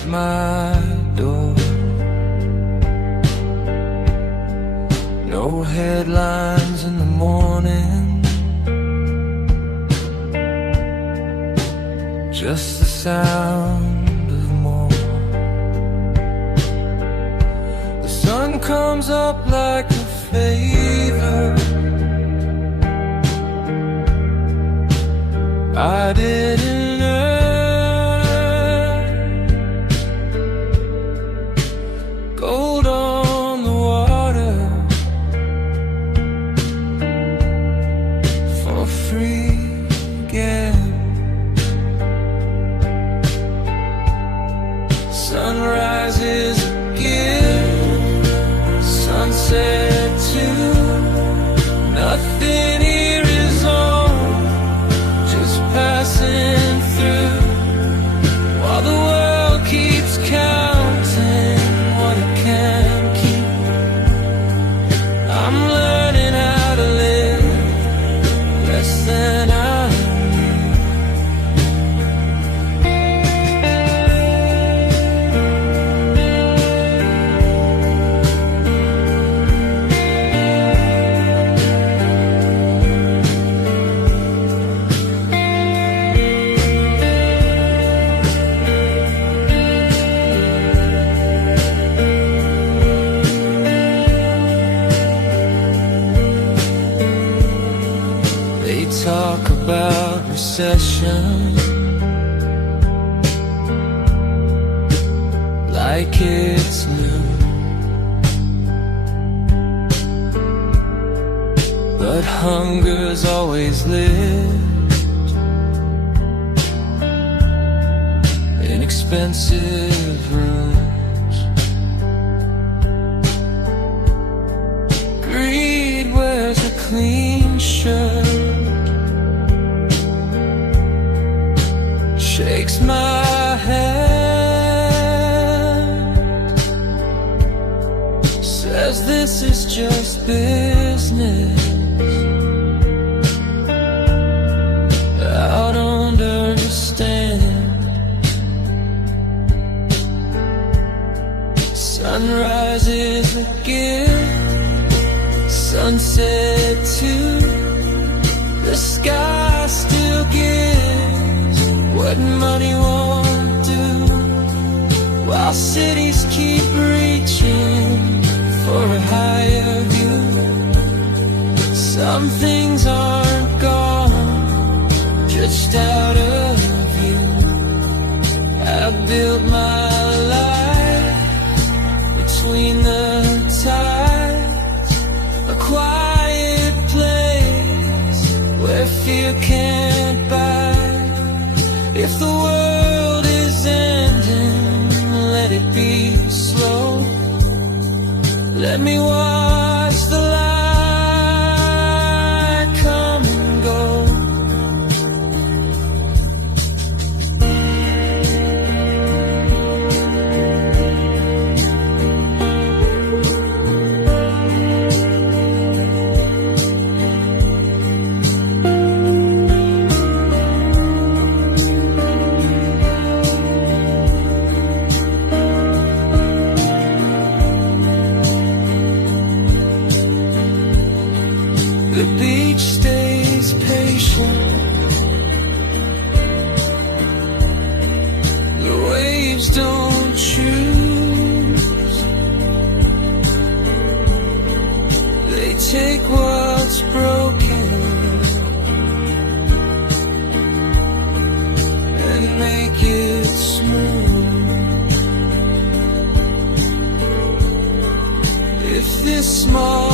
at my door. No headlines in the morning, just the sound of more. The sun comes up like a favor. I didn't earn. Gold on the water for free again. Sunrise is a gift, sunset too. Nothing here is on, passing through, while the world keeps counting what it can keep. I'm learning how to live less than I talk about recession like it's new, but hunger's always lived in expensive rooms. Greed wears a clean shirt, shakes my hand, says this is just business. I don't understand. Sunrise is a gift, sunset too. The sky still gives what money won't do, while cities keep reaching for a higher view. Some things aren't gone, just out of view. I built my life between the tides, a quiet place where fear can't bite. If the world is ending, let it be slow. Let me watch the light come and go. The beach stays patient, the waves don't choose. They take what's broken and make it smooth. If this small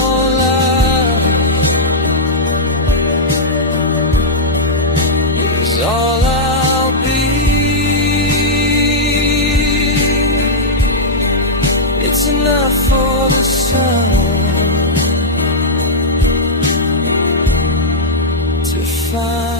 all I'll be, it's enough for the sun to find.